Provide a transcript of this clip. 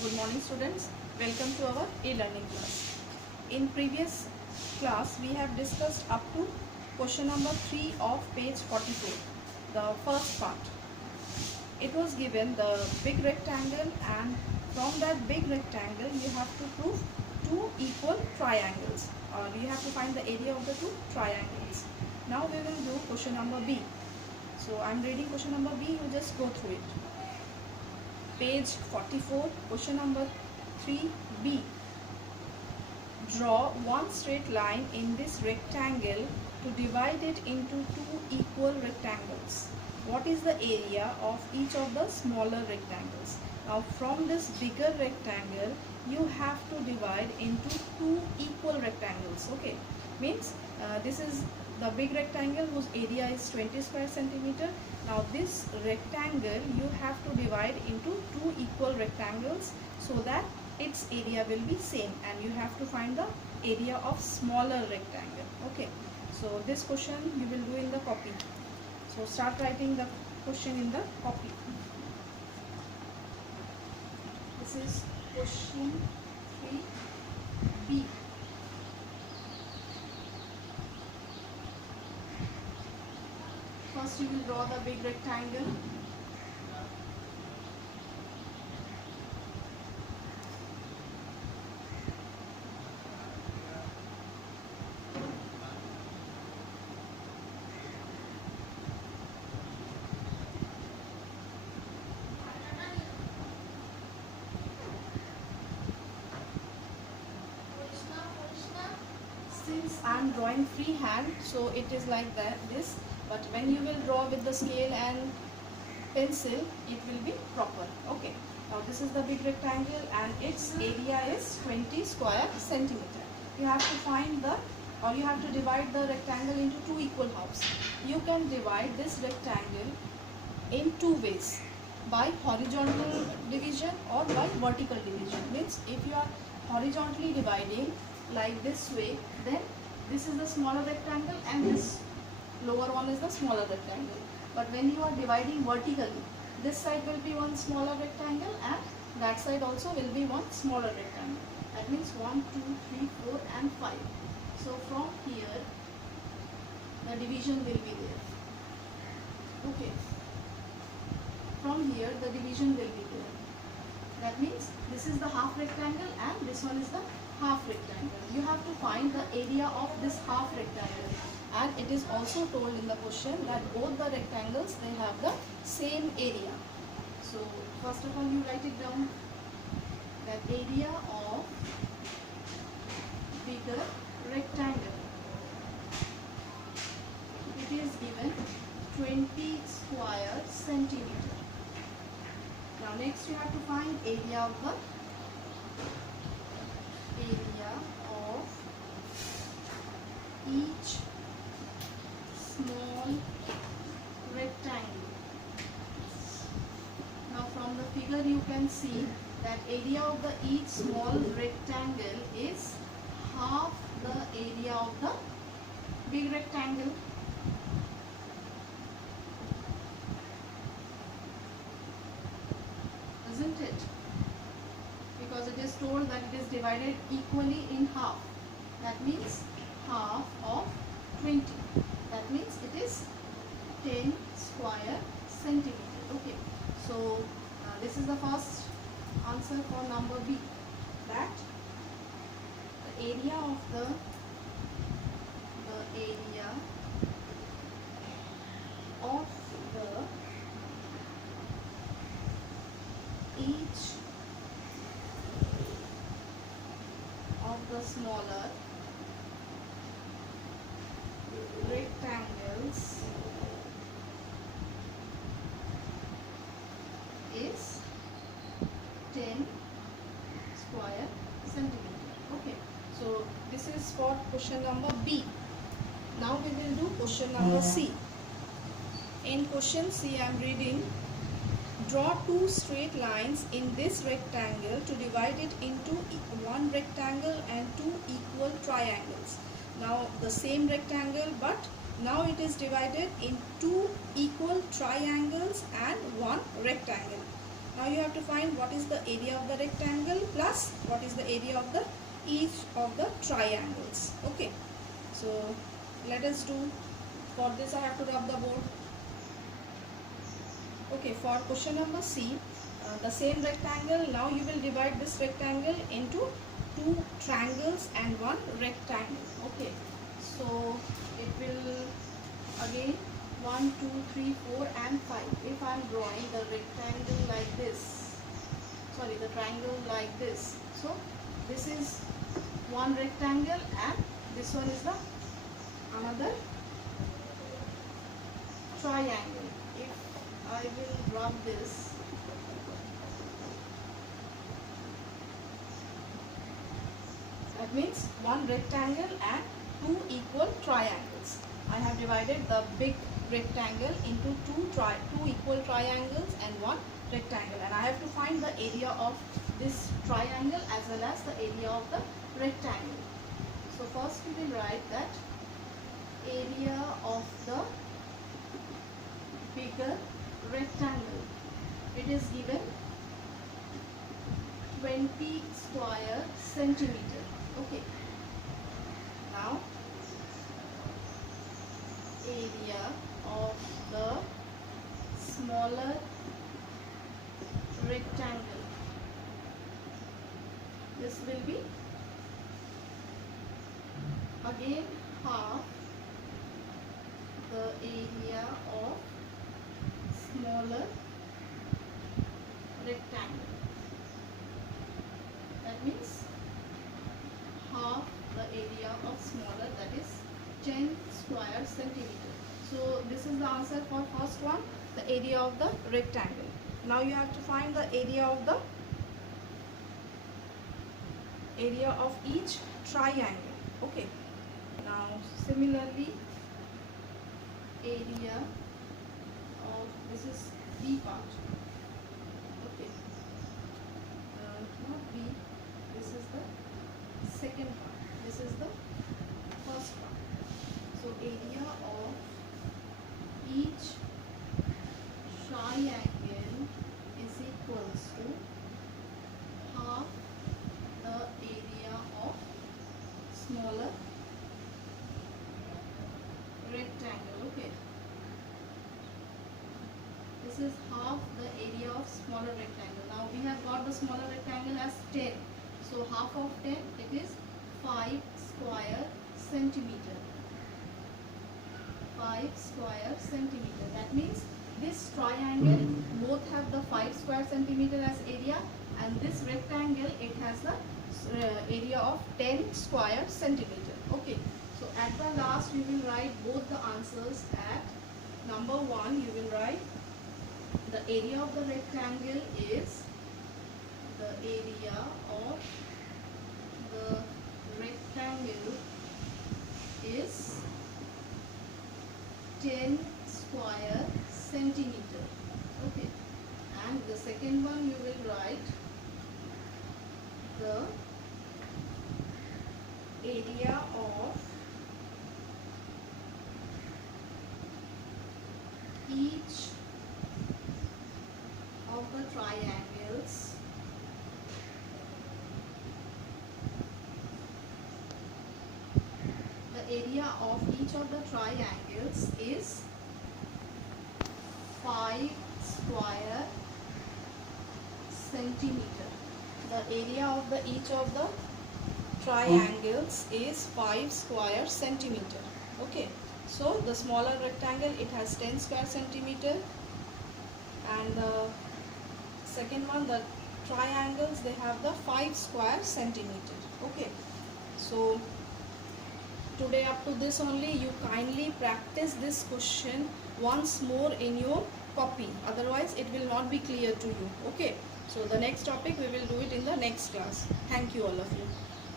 Good morning students. Welcome to our e-learning class. In previous class we have discussed up to question number 3 of page 44, the first part. It was given the big rectangle, and from that big rectangle you have to prove two equal triangles, or you have to find the area of the two triangles. Now we will do question number B. So I am reading question number B, you just go through it. Page 44, question number 3B. Draw one straight line in this rectangle to divide it into two equal rectangles. What is the area of each of the smaller rectangles? Now from this bigger rectangle you have to divide into two equal rectangles. Okay, means this is the big rectangle whose area is 20 square centimeter. Now this rectangle you have to divide into two equal rectangles so that its area will be same, and you have to find the area of smaller rectangle. Okay, so this question you will do in the copy. So start writing the question in the copy. This is question 3B. First you will draw the big rectangle. Since I am drawing freehand, so it is like this, but when you will draw with the scale and pencil, it will be proper. Okay, now this is the big rectangle and its area is 20 square centimeter. You have to find the, or you have to divide the rectangle into two equal halves. You can divide this rectangle in two ways, by horizontal division or by vertical division. Means if you are horizontally dividing like this way, then this is the smaller rectangle and this lower one is the smaller rectangle. But when you are dividing vertically, this side will be one smaller rectangle and that side also will be one smaller rectangle. That means 1, 2, 3, 4 and 5. So from here the division will be there. Okay, from here the division will be there. That means this is the half rectangle and this one is the half rectangle. You have to find the area of this half rectangle, and it is also told in the question that both the rectangles, they have the same area. So first of all you write it down, that area of bigger rectangle, it is given 20 square centimeter. Now next you have to find area of each small rectangle. Now from the figure you can see that area of each small rectangle is half the area of the big rectangle. Isn't it? Because it is told that it is divided equally in half. That means half of 20. That means it is 10 square centimeter. Okay, so this is the first answer for number B, that the area of the area of each of the smaller rectangles is 10 square centimeter. Okay, so this is for question number B. Now we will do question number C. In question C I am reading, draw two straight lines in this rectangle to divide it into one rectangle and two equal triangles. Now the same rectangle, but now it is divided in two equal triangles and one rectangle. Now you have to find what is the area of the rectangle plus what is the area of the each of the triangles. Okay, so let us do. For this I have to rub the board. Okay, for question number C, the same rectangle, now you will divide this rectangle into two triangles and one rectangle. Okay, so it will again 1, 2, 3, 4 and 5. If I am drawing the rectangle like this, sorry, the triangle like this, so this is one rectangle and this one is the another triangle. If I will rub this, that means one rectangle and two equal triangles. I have divided the big rectangle into two equal triangles and one rectangle, and I have to find the area of this triangle as well as the area of the rectangle. So first we will write that area of the bigger rectangle. It is given 20 square centimeter. Okay. Now area of the smaller rectangle. This will be again half the area of smaller rectangle. That means half the area of smaller, that is 10 square centimeter. So this is the answer for first one, the area of the rectangle. Now you have to find the area of each triangle. Okay. Now similarly, area of, this is B part. Okay. Not B. This is the second part. This is the first part. So area of each triangle is equals to half the area of smaller rectangle. Okay, this is half the area of smaller rectangle. Now we have got the smaller rectangle as 10, so half of 10, it is 5 square centimeter. 5 square centimeter. That means this triangle both have the 5 square centimeter as area, and this rectangle, it has the area of 10 square centimeter. Okay, so at the last you will write both the answers. At number 1 you will write the area of the rectangle is the area of the rectangle is 10 square centimeter. Okay, and the second one you will write the area of each of the triangles area of each of the triangles is 5 square centimeter. The area of each of the triangles is 5 square centimeter. Okay, so the smaller rectangle, it has 10 square centimeter, and the second one, the triangles, they have the 5 square centimeter. Okay, so today up to this only. You kindly practice this question once more in your copy, otherwise it will not be clear to you. Okay, so the next topic we will do it in the next class. Thank you all of you.